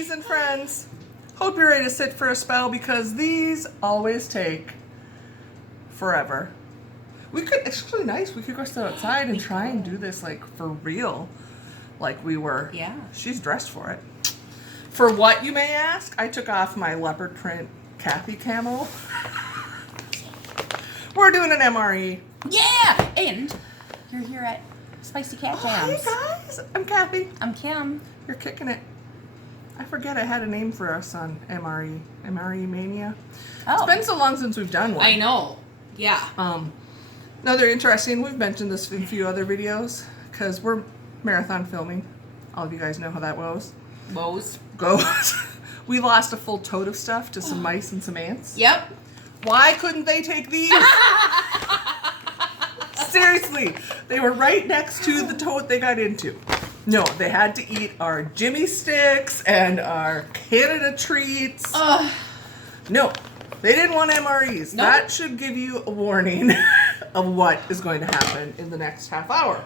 ladies and friends. Hope you're ready to sit for a spell because these always take forever. We could, it's really nice, we could go sit outside and try and do this like for real. Like we were. Yeah. She's dressed for it. For what, you may ask? I took off my leopard print Kathy camo. We're doing an MRE. Yeah! And you're here at Spicey Cat Jams. Hey guys, I'm Kathy. I'm Kim. You're kicking it. I forget I had a name for us on MRE. MRE Mania. Oh. It's been so long since we've done one. I know. Yeah. No, they're interesting. We've mentioned this in a few other videos because we're marathon filming. All of you guys know how that goes. Goes. We lost a full tote of stuff to some mice and some ants. Yep. Why couldn't they take these? Seriously, they were right next to the tote they got into. No, they had to eat our Jimmy Sticks and our Canada treats. No, they didn't want MREs. Nope. That should give you a warning of what is going to happen in the next half hour.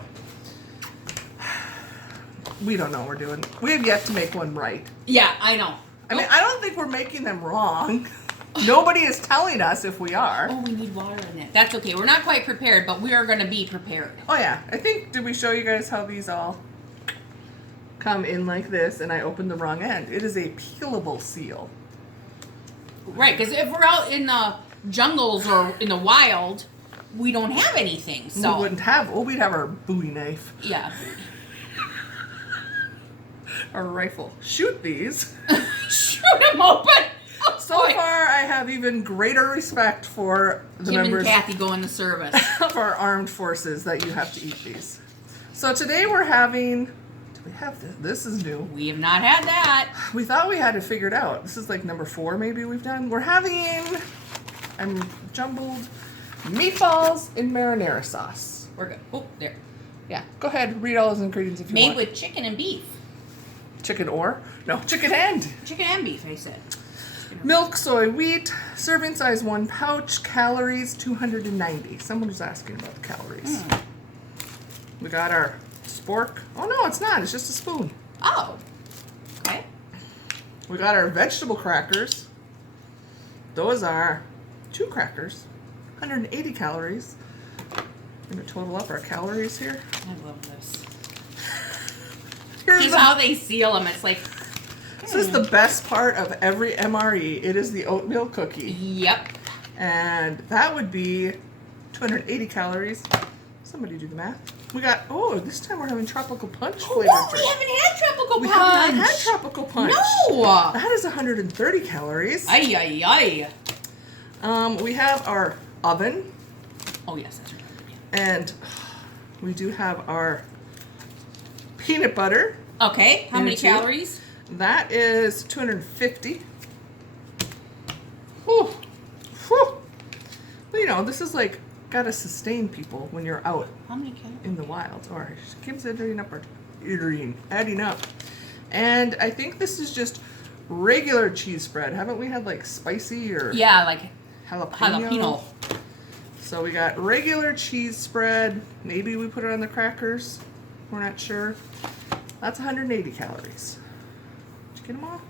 We don't know what we're doing. We have yet to make one right. Yeah, I know. I mean, I don't think we're making them wrong. Nobody is telling us if we are. Oh, we need water in it. That's okay. We're not quite prepared, but we are going to be prepared. Oh yeah, I think, did we show you guys how these all come in like this and I opened the wrong end? It is a peelable seal. Right, because if we're out in the jungles or in the wild, we don't have anything. So We wouldn't have, well, we'd have our Bowie knife. Yeah. Our rifle. Shoot these. Shoot them open. Oh, So boy. far, I have even greater respect for the Kim members and Kathy go in the service. of our armed forces that you have to eat these. So today we're having, do we have this? This is new. We have not had that. We thought we had it figured out. This is like number 4 maybe we've done. We're having jumbled meatballs in marinara sauce. We're good. Oh, there. Yeah, go ahead, read all those ingredients if you Made want. with chicken and beef. Chicken or? No, chicken and. Chicken and beef, I said. Milk, soy, wheat, serving size 1 pouch, calories 290. Someone was asking about the calories. We got our spork. Oh no, it's not, it's just a spoon. Oh. Okay. We got our vegetable crackers. Those are 2 crackers, 180 calories. I'm gonna total up our calories here. I love this. Here's Here's the, how they seal them. It's like, this is the best part of every MRE. It is the oatmeal cookie. yep. And that would be 280 calories. Somebody do the math. We got, oh, this time we're having tropical punch flavored Oh, we drink. haven't had tropical We punch. have not had tropical punch. No. That is 130 calories. Ay, ay, ay. We have our oven. Oh, yes, that's right. And we do have our peanut butter. Okay, how many Energy. calories? That is 250. Whew. Whew. Well, you know, this is like, gotta sustain people when you're out How many calories? in the wild. Or Kim's adding up. And I think this is just regular cheese spread. Haven't we had like spicy or Yeah, like jalapeno? So we got regular cheese spread. Maybe we put it on the crackers. We're not sure. That's 180 calories. Did you get them all?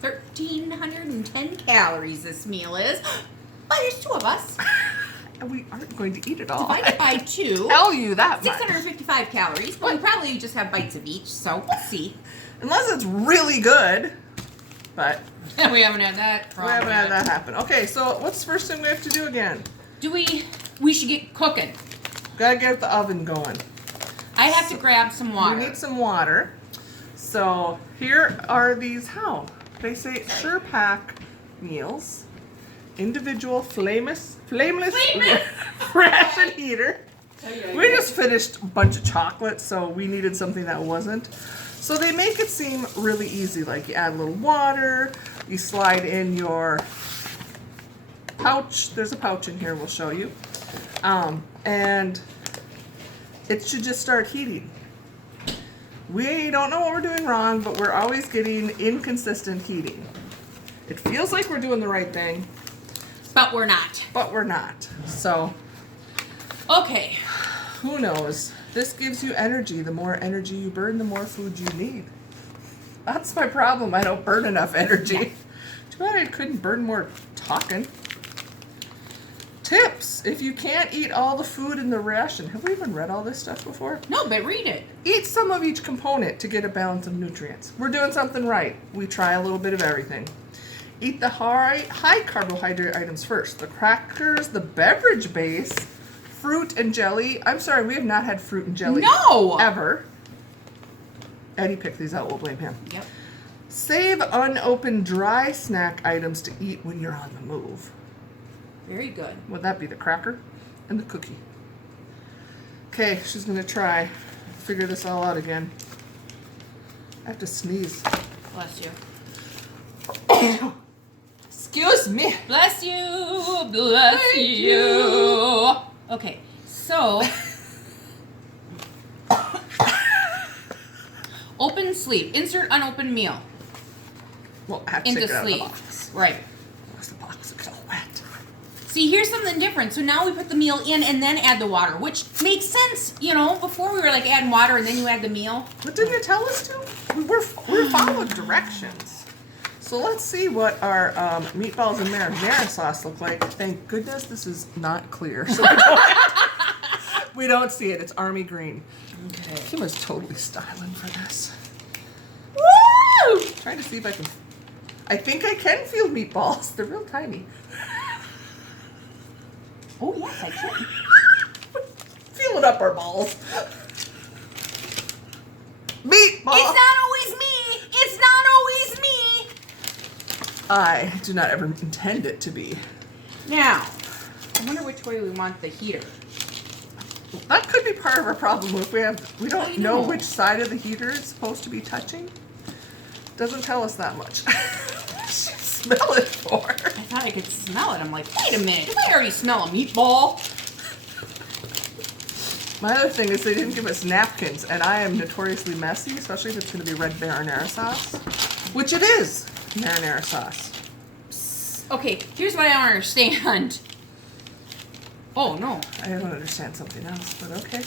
1,310 calories this meal is. But there's 2 of us. And we aren't going to eat it all. Divided by 2. Tell you that much. 655 calories. But we probably just have bites of each, so we'll see. Unless it's really good. But We haven't had that. we haven't had that happen. Okay, so what's the first thing we have to do again? We should get cooking. Gotta get the oven going. I have to grab some water. We need some water. So here are these, how? They say sure pack meals. Individual flameless ration heater. We just finished a bunch of chocolate, so we needed something that wasn't. So they make it seem really easy, like you add a little water, you slide in your pouch. There's a pouch in here we'll show you. And it should just start heating. We don't know what we're doing wrong, but we're always getting inconsistent heating. It feels like we're doing the right thing, But we're not. but we're not. So Okay. who knows? This gives you energy. The more energy you burn, the more food you need. That's my problem. I don't burn enough energy. Too bad I couldn't burn more talking. Tips. If you can't eat all the food in the ration. Have we even read all this stuff before? No, but read it. Eat some of each component to get a balance of nutrients. We're doing something right. We try a little bit of everything. Eat the high carbohydrate items first. The crackers, the beverage base, fruit and jelly. I'm sorry, we have not had fruit and jelly. No! Ever. Eddie picked these out. We'll blame him. Yep. Save unopened dry snack items to eat when you're on the move. Very good. Would that be the cracker and the cookie? Okay, she's going to try. Figure this all out again. I have to sneeze. Bless you. Excuse me. Bless you. Bless Thank you. Okay, so open sleep. Insert unopened meal Well, I have to into take it out of the sleep. box. Right. Where's the box? It's all wet. See, here's something different. So now we put the meal in and then add the water, which makes sense. You know, before we were like adding water and then you add the meal. What didn't you tell us to? We're following directions. So let's see what our meatballs and marinara sauce look like. Thank goodness this is not clear. So we don't see it. It's army green. Okay. Kim was totally styling for this. Woo! Trying to see if I can. I think I can feel meatballs. They're real tiny. Oh, yes, I can. Feeling up our balls. Meatball. It's not always me. It's not always me. I do not ever intend it to be. Now, I wonder which way we want the heater. That could be part of our problem if we don't I know know. which side of the heater is supposed to be touching. Doesn't tell us that much. Smell it for. I thought I could smell it. I'm like, wait a minute. Did I already smell a meatball? My other thing is they didn't give us napkins, and I am notoriously messy, especially if it's going to be red marinara sauce, which it is marinara sauce. Okay, here's what I don't understand. Oh, no. I don't understand something else, but okay.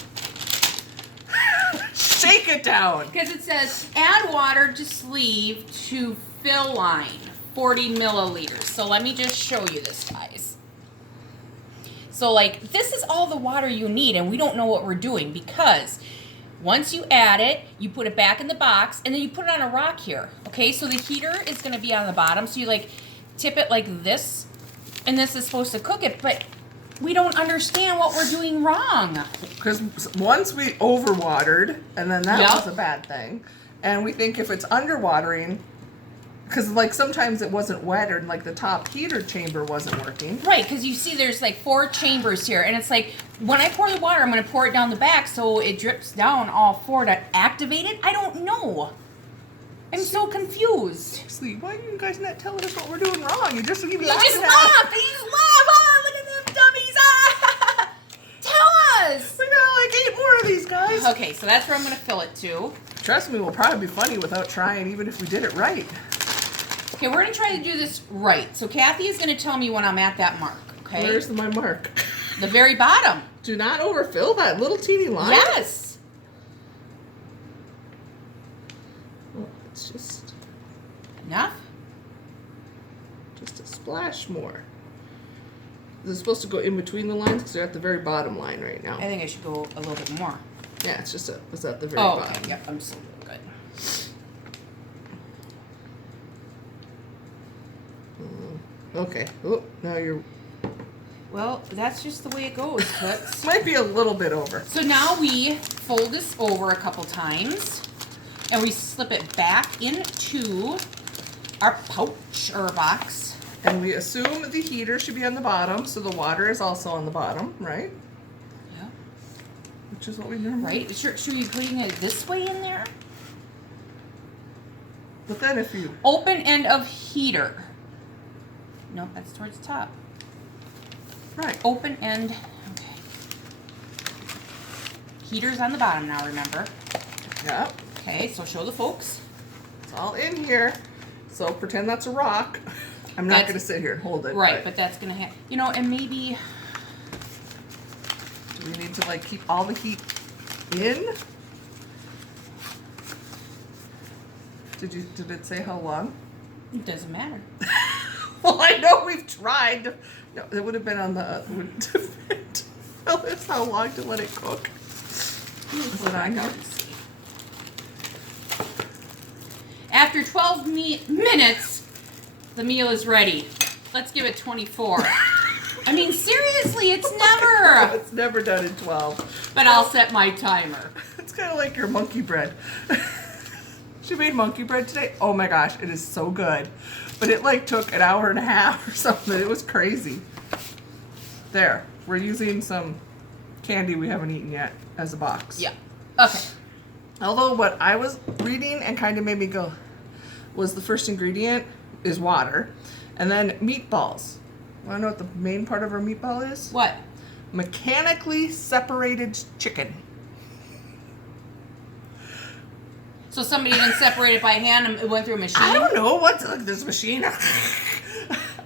Shake it down. Because it says, add water to sleeve to fill line, 40 milliliters. So let me just show you this, guys. So, like, this is all the water you need, and we don't know what we're doing because once you add it, you put it back in the box, and then you put it on a rock here, okay? So the heater is going to be on the bottom, so you, like, tip it like this, and this is supposed to cook it, but we don't understand what we're doing wrong. Because once we overwatered, and then that Yep. was a bad thing, and we think if it's underwatering, because like sometimes it wasn't wet or like the top heater chamber wasn't working. Right, because you see there's like 4 chambers here, and it's like, when I pour the water, I'm going to pour it down the back so it drips down all 4 to activate it? I don't know. I'm so confused. Seriously, why are you guys not telling us what we're doing wrong? You just keep You laughing just at us. laugh! You just laugh! Oh, look at them dummies! Ah! Tell us! We got like 8 more of these guys. Okay, so that's where I'm going to fill it to. Trust me, we'll probably be funny without trying, even if we did it right. Okay, we're going to try to do this right. So Kathy is going to tell me when I'm at that mark, okay? Where's my mark? The very bottom. Do not overfill that little teeny line. Yes! Well, it's just Enough? a splash more. Is it supposed to go in between the lines? Because they're at the very bottom line right now. I think I should go a little bit more. Yeah, it's just it's at the very Oh, bottom. okay. Yep, I'm still doing good. Okay. Oh, now you're Well, that's just the way it goes, Toots. might be a little bit over. So now we fold this over a couple times and we slip it back into our pouch or box. And we assume the heater should be on the bottom, so the water is also on the bottom, right? Yeah. Which is what we normally. Right? Should we be putting it this way in there? But then if you Open end of heater. No, that's towards the top. right, Open end. Okay. Heater's on the bottom now, remember? yeah, Okay, so show the folks. it's all in here. So pretend that's a rock. I'm not That's- going to sit here and hold it. Right, but that's gonna have, you know, and maybe, do we need to like keep all the heat in? Did it say how long? It doesn't matter. Well, I know we've tried. No, it would have been on the tell us how long to let it cook. Is it on here? After 12 minutes, the meal is ready. Let's give it 24. I mean, seriously, it's never. It's never done in 12. But I'll set my timer. It's kind of like your monkey bread. She made monkey bread today. Oh my gosh, it is so good. But it like took an hour and a half or something. It was crazy. There, we're using some candy we haven't eaten yet as a box. Yeah. Okay. Although what I was reading and kind of made me go was the first ingredient is water, and then meatballs. Want to know what the main part of our meatball is? What? Mechanically separated chicken. So somebody didn't separate it by hand and it went through a machine? I don't know what's like this machine.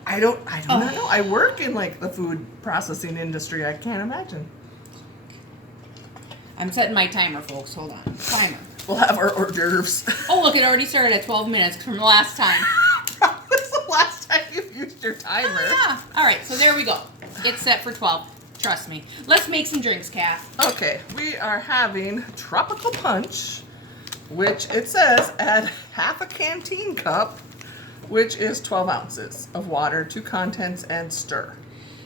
I don't know. I work in like the food processing industry. I can't imagine. I'm setting my timer, folks. Hold on. Timer. We'll have our hors d'oeuvres. Oh, look, it already started at 12 minutes from the last time. This is the last time you've used your timer. Oh, yeah. All right, so there we go. It's set for 12. Trust me. Let's make some drinks, Kath. Okay, we are having tropical punch, which it says add half a canteen cup, which is 12 ounces of water, 2 contents, and stir.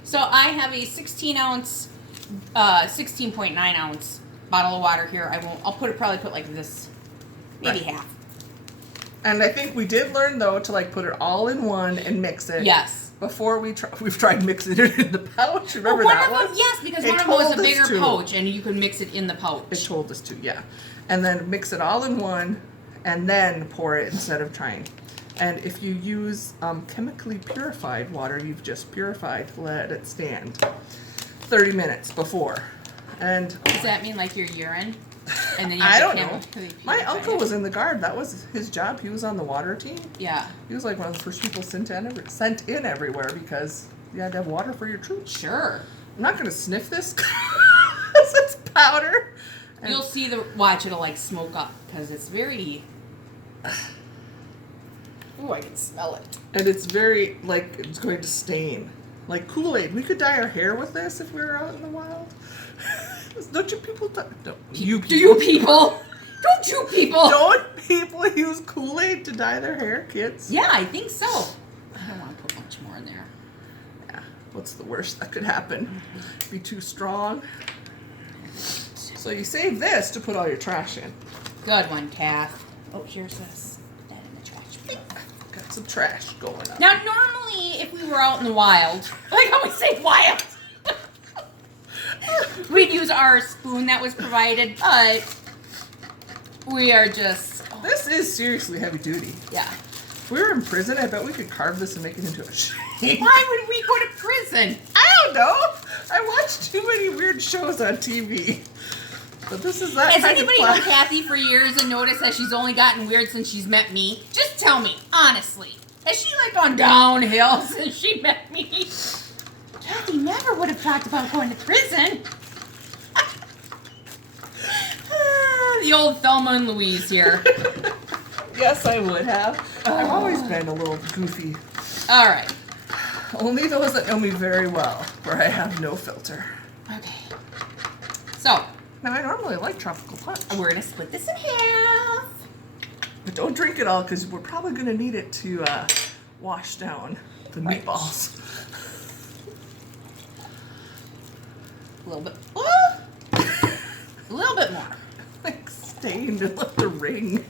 So I have a 16-ounce, 16.9 ounce bottle of water here. I'll probably put like this, maybe Right. half. And I think we did learn though to like put it all in one and mix it. Yes. Before we've tried mixing it in the pouch. Remember Well, that one of one? them, yes, because It one of them was a told us bigger to. pouch, and you could mix it in the pouch. It told us to, yeah. And then mix it all in one, and then pour it instead of trying. And if you use chemically purified water, you've just purified, let it stand 30 minutes before. And Does that mean like your urine? And then you I have don't to know. chemically My purify uncle it? was in the Guard. That was his job. He was on the water team. Yeah. He was like one of the first people sent in everywhere because you had to have water for your troops. Sure. I'm not going to sniff this because it's powder. And You'll see watch, it'll like smoke up because it's very. Ooh, I can smell it. And it's very, like, it's going to stain. Like Kool-Aid. We could dye our hair with this if we were out in the wild. Don't you people... No, you Do you people? Don't you people? Don't people use Kool-Aid to dye their hair, kids? Yeah, I think so. I don't want to put much more in there. Yeah. What's the worst that could happen? Be too strong. So you save this to put all your trash in. Good one, Kath. Oh, here's this. Put that in the trash, please. Got some trash going on. Now, normally, if we were out in the wild, like I always say wild, we'd use our spoon that was provided, but we are just... Oh, This is seriously heavy duty. yeah. If we were in prison, I bet we could carve this and make it into a shake. Why would we go to prison? I don't know. I watch too many weird shows on TV. But this is that Has kind anybody of known Kathy for years and noticed that she's only gotten weird since she's met me? Just tell me, honestly. Has she like gone downhill since she met me? Kathy never would have talked about going to prison. The old Thelma and Louise here. Yes, I would have. I've always been a little goofy. All right. Only those that know me very well, where I have no filter. Okay. So, Now, I normally like tropical punch. we're going to split this in half. But don't drink it all, because we're probably going to need it to wash down the Right. meatballs. A little bit. A little bit more. Like stained and left a ring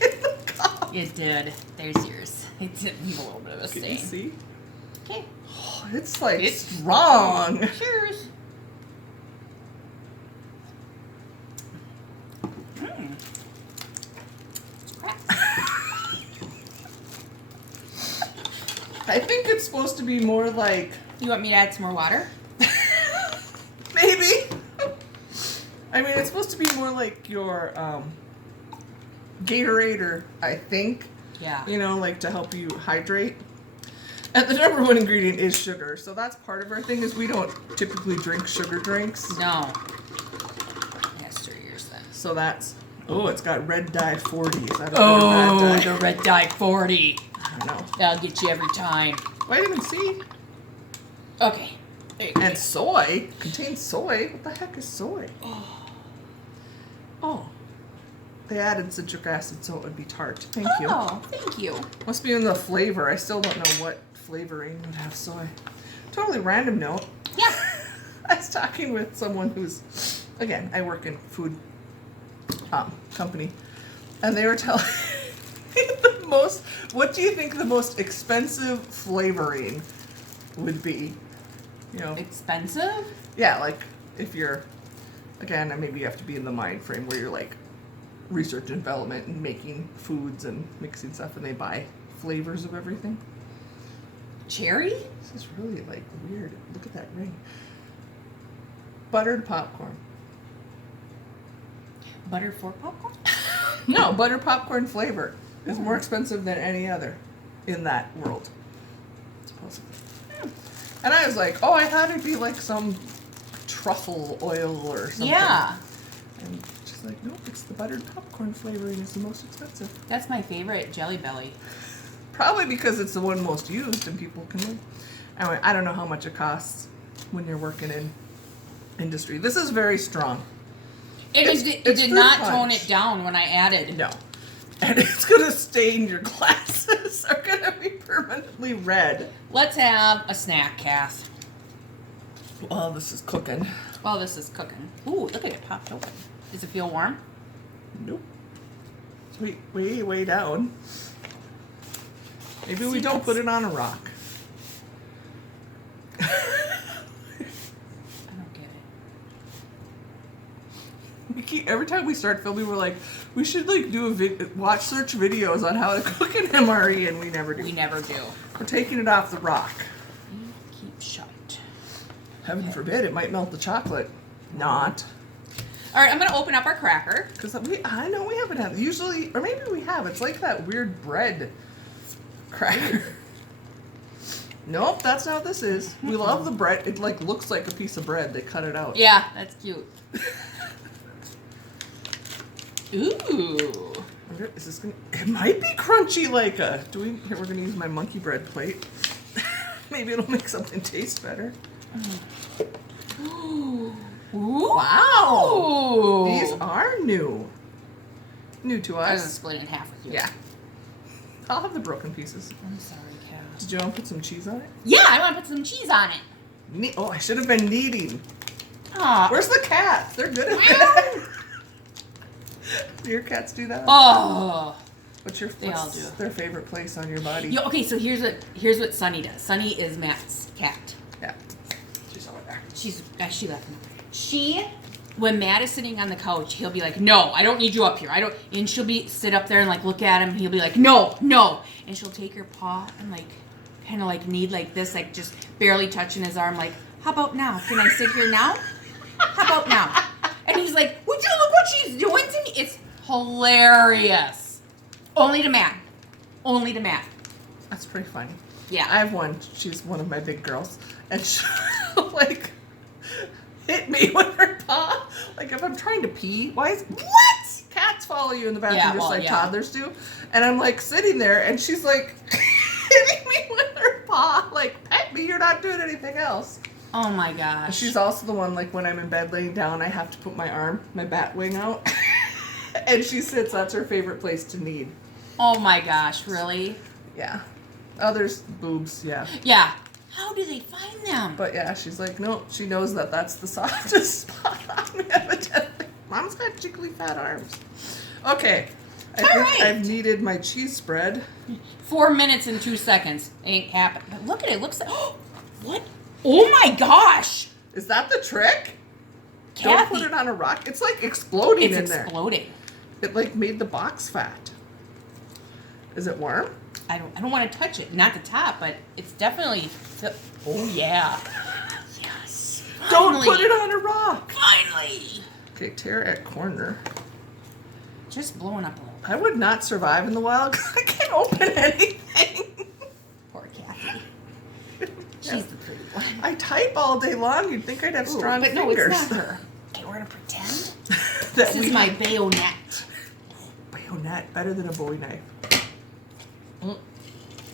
in the cup. It did. There's yours. It did leave a little bit of a Can you stain. see? Okay. Oh, it's like It's- strong. Cheers. Mmm. I think it's supposed to be more like... You want me to add some more water? Maybe. I mean, it's supposed to be more like your Gatorade, I think. Yeah. You know, like to help you hydrate. And the number one ingredient is sugar. So that's part of our thing is we don't typically drink sugar drinks. No. Yeah, stir yours then. So that's Oh, it's got red dye 40. Is that a Oh, red dye? the red dye 40. I don't know. That'll get you every time. Vitamin C. Okay. There you go. And soy. Contains soy. What the heck is soy? Oh. They added citric acid so it would be tart. Thank you. Oh, thank you. Must be in the flavor. I still don't know what flavoring would have soy. Totally random note. Yeah. I was talking with someone who's, again, I work in food company, and they were telling me what do you think the most expensive flavoring would be? You know, Expensive? yeah, like if you're, again, maybe you have to be in the mind frame where you're like research and development and making foods and mixing stuff, and they buy flavors of everything. Cherry? This is really like weird. Look at that ring. Buttered popcorn. Butter for popcorn? No, buttered popcorn flavor is more expensive than any other in that world. Supposedly. And I was like, oh, I thought it'd be like some truffle oil or something. Yeah. And she's like, nope, it's the buttered popcorn flavoring is the most expensive. That's my favorite Jelly Belly. Probably because it's the one most used and people can live. Anyway, I don't know how much it costs when you're working in industry. This is very strong. It did fruit not punch. tone it down when I added. No. And it's going to stain your glasses. They're going to be permanently red. Let's have a snack, Kath. Well, this is cooking. While this is cooking. Ooh, look at it popped open. Does it feel warm? Nope. It's way down. Maybe we don't put it on a rock. I don't get it. Every time we start filming, we're like, we should like do watch search videos on how to cook an MRE, and we never do. We never do. We're taking it off the rock. Keep shut. Heaven forbid, it might melt the chocolate. Not. All right, I'm going to open up our cracker. Because I know we haven't had, usually, or maybe we have. It's like that weird bread cracker. Nope, that's not what this is. We love the bread. It like looks like a piece of bread. They cut it out. Yeah, that's cute. Ooh. Is this gonna? It might be crunchy like a. Here, we're gonna use my monkey bread plate. Maybe it'll make something taste better. Ooh. Wow. These are new. New to I was us. split it in half with you. Yeah. I'll have the broken pieces. I'm sorry, Kat. Did you want to put some cheese on it? Yeah, I want to put some cheese on it. Oh, I should have been kneading. Aw. Where's the cats? They're good at that. Do your cats do that? Oh. What's all do. their favorite place on your body? Yo, okay, so here's what Sunny does. Sunny is Matt's cat. Yeah. She's over there. She left me. When Matt is sitting on the couch, he'll be like, "No, I don't need you up here. I don't." And she'll sit up there and like look at him. And he'll be like, "No, no." And she'll take her paw and like kind of like knead like this, like just barely touching his arm. Like, how about now? Can I sit here now? How about now? And he's like, "Would you look what she's doing to me?" It's hilarious. Only to Matt. Only to Matt. That's pretty funny. Yeah. I have one. She's one of my big girls, and she'll like hit me with her paw. Like if I'm trying to pee. What? Cats follow you in the bathroom just like toddlers do. And I'm like sitting there, and she's like hitting me with her paw. Like, pet me. You're not doing anything else. Oh my gosh. She's also the one, like, when I'm in bed laying down, I have to put my bat wing out. And she sits, that's her favorite place to knead. Oh my gosh, really? Yeah. Others, boobs, yeah. Yeah. How do they find them? But yeah, she's like, no, she knows that's the softest spot on me, evidently. Mom's got jiggly fat arms. Okay. I think I've kneaded my cheese spread. 4 minutes and 2 seconds. Ain't happening. But look at it. It looks like... What? Oh my gosh! Is that the trick? Kathy. Don't put it on a rock. It's like exploding in there. It's exploding. It like made the box fat. Is it warm? I don't want to touch it. Not the top, but it's definitely... Oh, yeah. Yes. Don't put it on a rock. Finally. Okay, tear at corner. Just blowing up a little. I would not survive in the wild because I can't open anything. Poor Kathy. She's the pretty one. I type all day long. You'd think I'd have strong but fingers. no, it's not her. Okay, we're going to pretend That this is my bayonet. bayonet, better than a Bowie knife.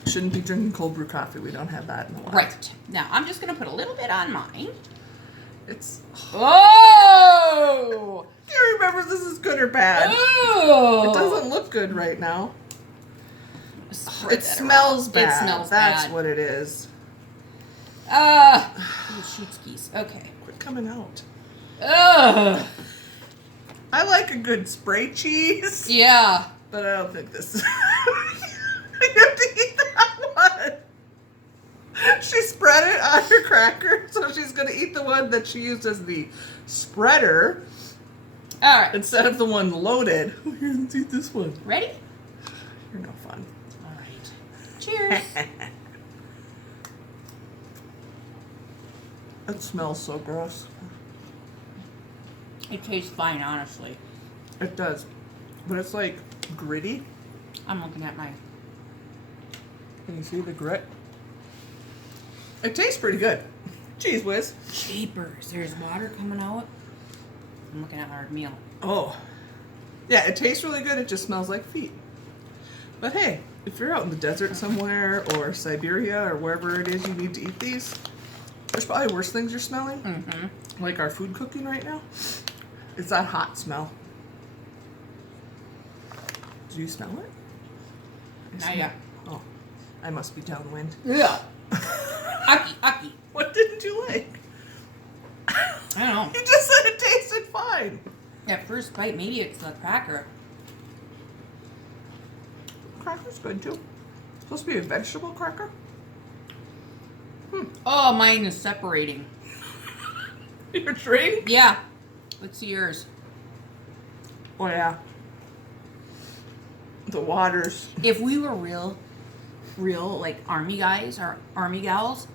Shouldn't be drinking cold brew coffee. We don't have that in the wild. Right. Now, I'm just going to put a little bit on mine. It's... Oh! I can't remember if this is good or bad. Oh! It doesn't look good right now. Spread It that smells around. bad. It smells That's bad. what it is. Shoot skis. Okay. Quit coming out. Ugh. I like a good spray cheese. Yeah. But I don't think this is... You have to eat that one. She spread it on her cracker, so she's going to eat the one that she used as the spreader All right. instead of the one loaded. Here, let's eat this one. Ready? You're no fun. All right. Cheers. It smells so gross. It tastes fine, honestly. It does. But it's like gritty. I'm looking at my... Can you see the grit? It tastes pretty good. Cheese whiz. Jeepers. There's water coming out. I'm looking at our meal. Oh. Yeah, it tastes really good. It just smells like feet. But hey, if you're out in the desert somewhere or Siberia or wherever it is you need to eat these, there's probably worse things you're smelling. Mm-hmm. Like our food cooking right now. It's that hot smell. Do you smell it? Not yet. Oh, I must be downwind. Yeah. Aki. What didn't you like? I don't know. You just said it tasted fine. At first bite, maybe it's the cracker. Cracker's good too. Supposed to be a vegetable cracker. Oh, mine is separating. Your drink? Yeah. What's yours? Oh yeah. The waters. If we were real like army guys or army gals,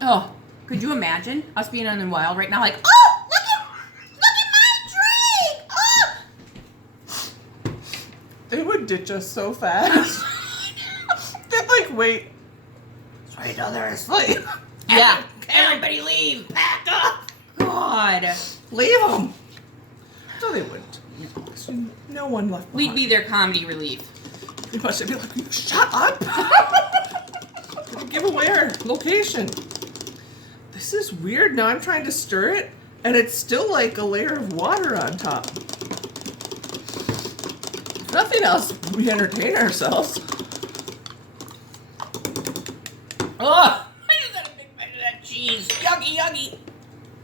oh, could you imagine us being in the wild right now? Like, oh, look at my drink. Oh. They would ditch us so fast. They'd like wait. It's right down there asleep. Yeah. Everybody leave. Back up. God. Leave them. No, they wouldn't. No one left behind. We'd be their comedy relief. They must be like, shut up. Give away our location. This is weird. Now I'm trying to stir it, and it's still like a layer of water on top. If nothing else, we entertain ourselves. Oh, I just had a big bite of that cheese. Yucky.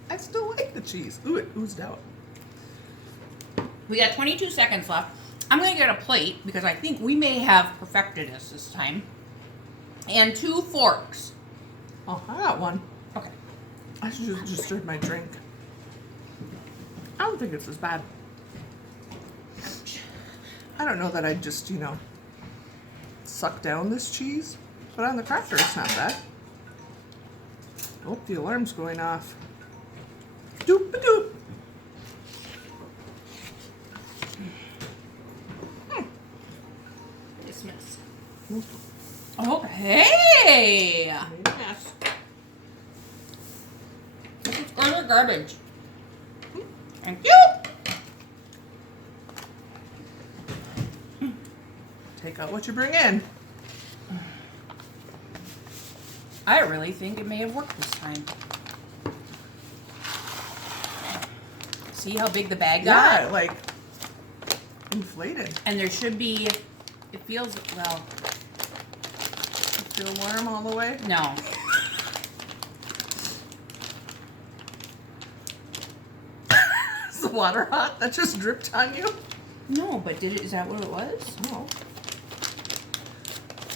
I still like the cheese. Ooh, it oozed out. We got 22 seconds left. I'm going to get a plate because I think we may have perfected this time. And 2 forks. Oh, I got one. Okay. I should just stirred my drink. I don't think it's as bad. I don't know that I'd just, suck down this cheese. But on the cracker, it's not bad. Oh, the alarm's going off. Doop-a-doop. Dismiss. Oh, hey! Yes. This is utter garbage. Thank you! Take out what you bring in. I really think it may have worked this time. See how big the bag got? Yeah, like inflated. And there should be, it feels, well, Feel warm all the way? no. Is the water hot that just dripped on you? No, but is that what it was? Oh.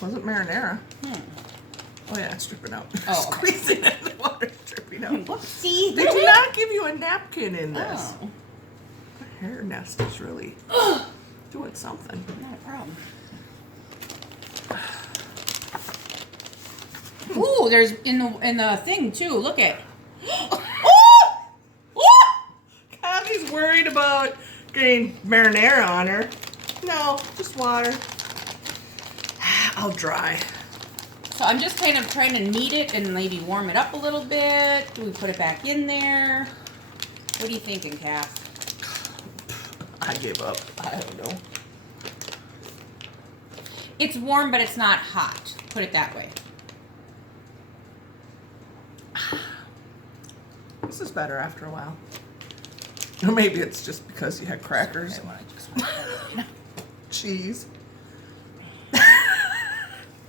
Wasn't marinara. Hmm. Oh yeah, it's dripping out. Oh, okay. Squeezing it, the water's dripping out. Whoopsie. They do not give you a napkin in this. Oh, The hair nest is really doing something. not a problem. Ooh, there's in the thing too. Look at. Oh! Oh! Kathy's worried about getting marinara on her. No, just water. I'll dry. So I'm just kind of trying to knead it and maybe warm it up a little bit. Do we put it back in there? What are you thinking, Kath? I gave up. I don't know. It's warm, but it's not hot. Put it that way. This is better after a while. Or maybe it's just because you had crackers and cheese.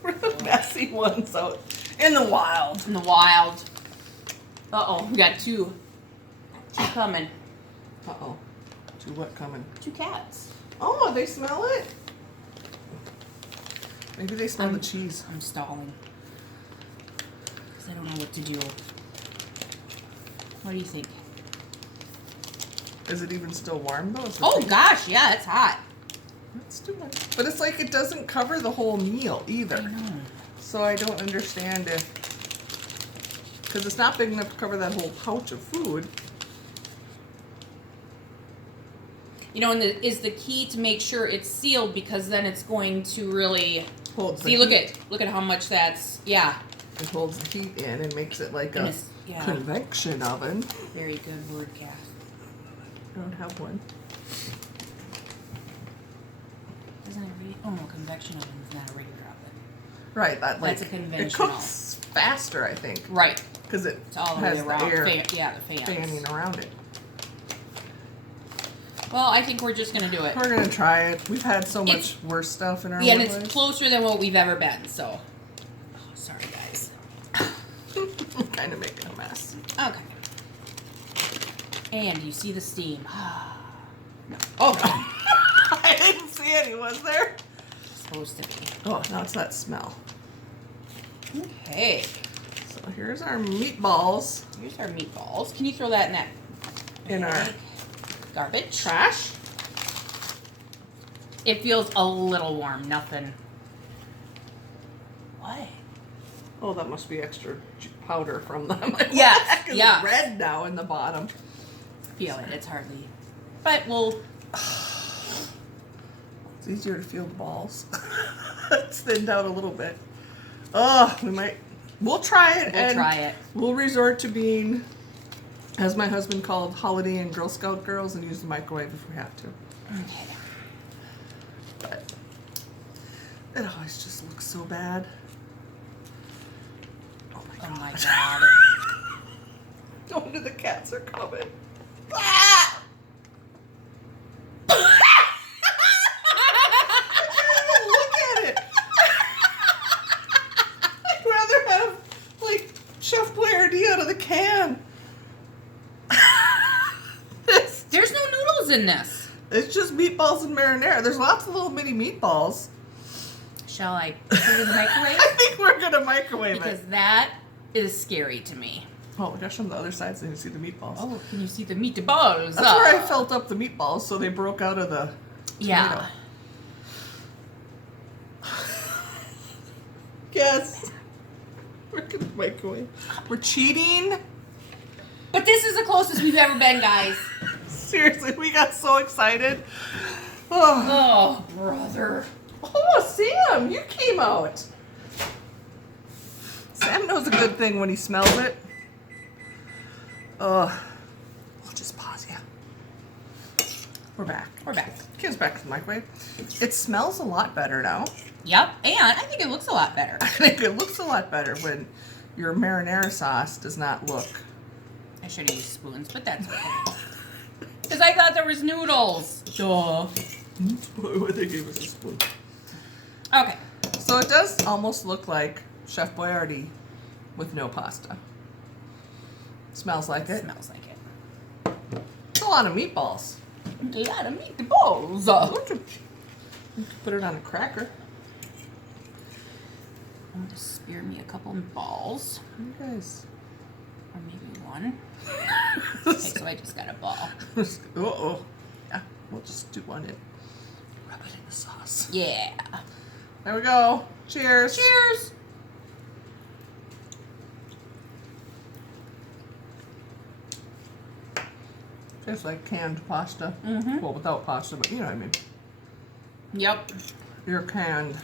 We're the messy ones out in the wild. In the wild. Uh-oh, we got two coming. Uh-oh. To what coming? 2 cats. Oh, they smell it? Maybe they smell the cheese. I'm stalling. Because I don't know what to do. What do you think? Is it even still warm though? Oh gosh, yeah, it's hot. Let's do it. But it's like it doesn't cover the whole meal either. I know. So I don't understand if, because it's not big enough to cover that whole pouch of food. You know, and is the key to make sure it's sealed, because then it's going to really Holds see. the Look heat. at how much that's It holds the heat in and makes it like a yeah. convection oven. Very good word, Kath. I don't have one. Isn't it oh no, convection oven is not a regular oven. Right, that like That's a conventional. It cooks faster, I think, Right. because it It's all the has way around. the air The fans. fanning around it. Well, I think we're just gonna do it. We're gonna try it. We've had so much It's- worse stuff in our Yeah, and wood it's closer than what we've ever been. So, oh, sorry guys. I'm kind of making a mess. Okay. And you see the steam. No. Oh God. I didn't see any, was there? Supposed to be. Oh, now it's that smell. Okay. So here's our meatballs Here's our meatballs. Can you throw that in that in our garbage? trash. It feels a little warm. Nothing. What? Oh, that must be extra powder from them. Like, Yes, what the heck is yeah. red now in the bottom. Feel it. It's hardly. But we'll. It's easier to feel the balls. It's thinned out a little bit. Oh, we'll try it. We'll try it. We'll resort to being, as my husband called, holiday and Girl Scout girls, and use the microwave if we have to. Okay. But it always just looks so bad. Oh my Oh God. my God. No wonder the cats are coming. Look at it. I'd rather have like Chef Boyardee out of the can. There's no noodles in this. It's just meatballs and marinara. There's lots of little mini meatballs. Shall I put it in the microwave? I think we're gonna microwave Because it. that is scary to me. Oh, gosh, on the other side so you can see the meatballs. Oh, can you see the meatballs? That's where I felt up the meatballs, so they broke out of the Yeah. Yes. We're gonna microwave. We're cheating. But this is the closest we've ever been, guys. Seriously, we got so excited. Oh, Oh, brother. oh Sam, you came out. Sam knows a good thing when he smells it. We'll just pause, yeah. We're back. We're back. Kim's back to the microwave. It smells a lot better now. Yep, and I think it looks a lot better. I think it looks a lot better when your marinara sauce does not look. I should have used spoons, but that's okay. Because I thought there was noodles. Duh. They gave us a spoon. Okay. So it does almost look like Chef Boyardee with no pasta. Smells like it. Smells like it. It's a lot of meatballs. A lot of meatballs. You could put it on a cracker. I'm going to spear me a couple balls. You guys. Or maybe one. Okay, so I just got a ball. Uh-oh. Yeah, we'll just do one and rub it in the sauce. Yeah. There we go. Cheers. Cheers. Tastes like canned pasta. Mm-hmm. Well, without pasta, but you know what I mean. Yep. Your canned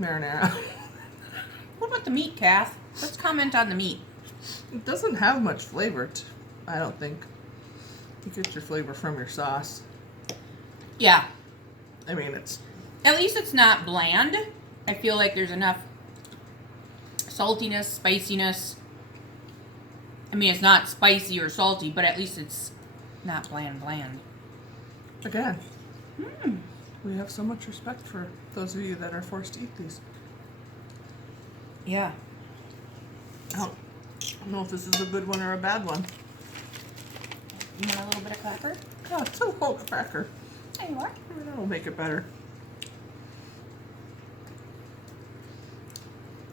marinara. What about the meat, Kath? Let's comment on the meat. It doesn't have much flavor, I don't think. You get your flavor from your sauce. Yeah. I mean, it's... At least it's not bland. I feel like there's enough saltiness, spiciness. I mean, it's not spicy or salty, but at least it's not bland. Again, we have so much respect for those of you that are forced to eat these. Yeah. I don't know if this is a good one or a bad one. You want a little bit of cracker? Oh, it's a whole cracker. There you are. That'll make it better.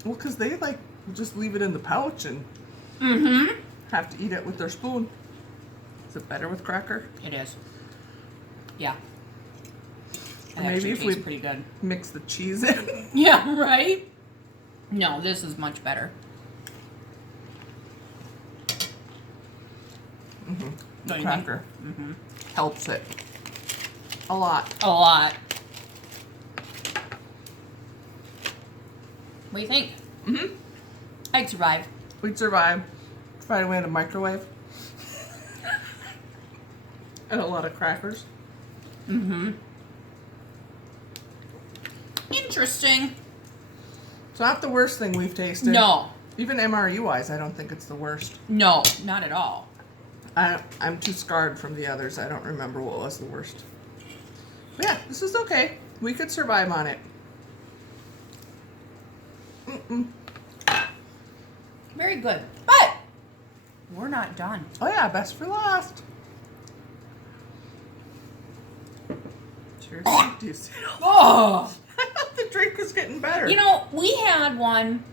Well, because they like just leave it in the pouch and have to eat it with their spoon. Is it better with cracker? It is. Yeah. It Maybe actually if tastes we pretty good. mix the cheese in. Yeah, right? No, this is much better. The Don't you cracker helps it a lot. A lot. What do you think? I'd survive. We'd survive. Find a way in a microwave. And a lot of crackers. Interesting. It's not the worst thing we've tasted. No. Even MRE wise, I don't think it's the worst. No, not at all. I'm too scarred from the others. I don't remember what was the worst. But yeah, this is okay. We could survive on it. Very good. But we're not done. Oh yeah, best for last. Cheers. Do you see? Oh! I thought the drink was getting better. You know, we had one,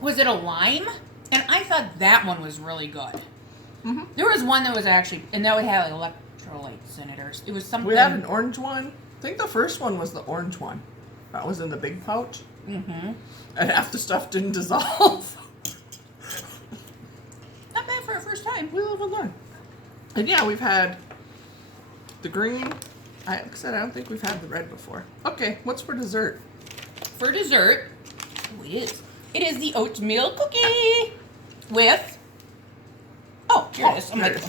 was it a lime? And I thought that one was really good. There was one that was actually, and that would have like electrolytes in it, or it was something. We had an orange one. I think the first one was the orange one. That was in the big pouch. And half the stuff didn't dissolve. Not bad for a first time. We live and learn. And yeah, we've had the green. Like I said, I don't think we've had the red before. Okay, what's for dessert? For dessert, oh, it is. It is the oatmeal cookie with. Oh, here it is. I'm like,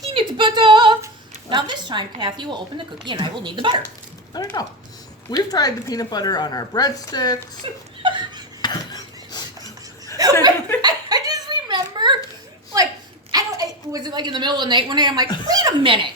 peanut butter. Now this time, Kathy will open the cookie, and I will need the butter. There you go. We've tried the peanut butter on our breadsticks. I just remember, like, was it like in the middle of the night one day? I'm like, wait a minute.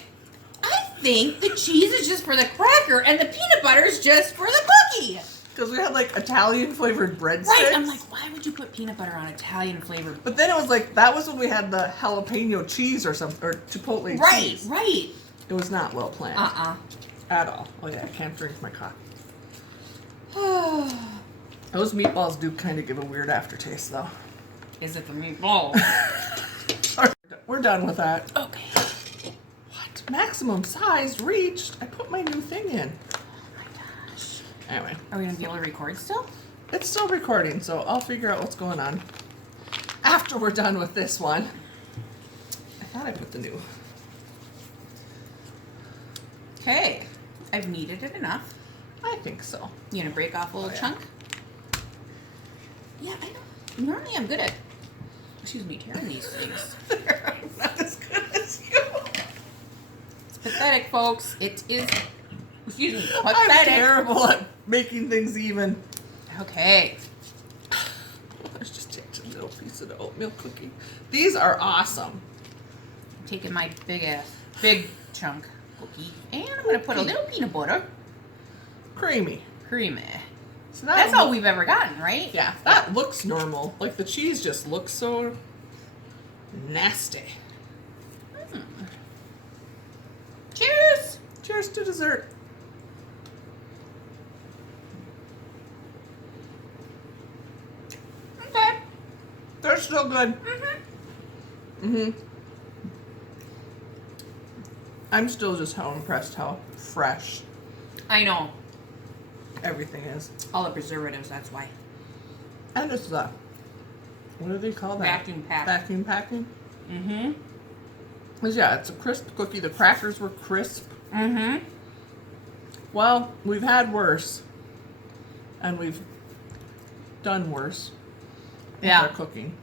I think the cheese is just for the cracker, and the peanut butter is just for the cookie. Because we had like Italian flavored breadsticks. Right. I'm like, why would you put peanut butter on Italian flavored? But then it was like, that was when we had the jalapeno cheese or something, or chipotle cheese. Right. It was not well planned. At all. Oh yeah, I can't drink my coffee. Those meatballs do kind of give a weird aftertaste though. Is it the meatball? We're done with that. Okay. What? Maximum size reached? I put my new thing in. Oh my gosh. Anyway. Are we going to be able to record still? It's still recording, so I'll figure out what's going on after we're done with this one. I thought I put the new. Okay. I've kneaded it enough. I think so. You gonna break off a little chunk? Yeah, I don't. Normally I'm good at, excuse me, tearing these things. I'm not as good as you. It's pathetic, folks. It is, excuse me, I'm pathetic. terrible at making things even. Okay. There's just a little piece of the oatmeal cookie. These are awesome. I'm taking my big chunk cookie, and I'm gonna put a little peanut butter. Creamy. Creamy. So That's all we've ever gotten, right? Yeah, that looks normal. Like the cheese just looks so nasty. Cheers! Cheers to dessert. Okay. They're still good. I'm still just how impressed how fresh I know. everything is. All the preservatives, that's why. And it's the, what do they call that? Vacuum pack. Vacuum packing? Because yeah, it's a crisp cookie. The crackers were crisp. Well, we've had worse. And we've done worse. With our cooking.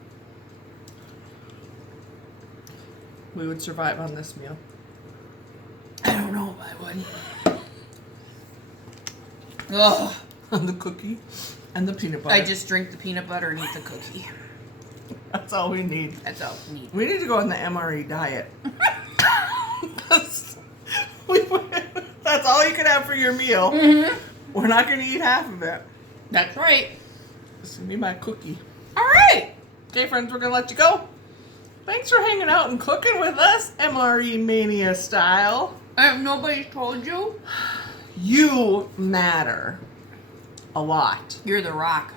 We would survive on this meal. I don't know if I would. Ugh. on the cookie and the peanut butter. I just drink the peanut butter and eat the cookie. That's all we need. That's all we need. We need to go on the MRE diet. That's all you can have for your meal. We're not going to eat half of it. That's right. This is me my cookie. All right. Okay, friends, we're going to let you go. Thanks for hanging out and cooking with us, MRE Mania style. Nobody's told you? You matter a lot. You're the rock.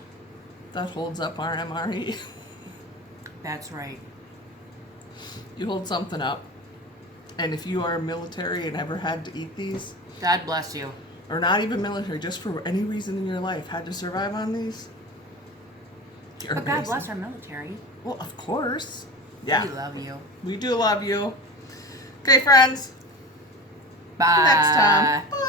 That holds up our MRE. That's right. You hold something up. And if you are military and ever had to eat these, God bless you. or not even military, just for any reason in your life, had to survive on these, you're But God amazing. bless our military. Well, of course. Yeah. We love you. We do love you. Okay, friends. Bye. Next time. Bye.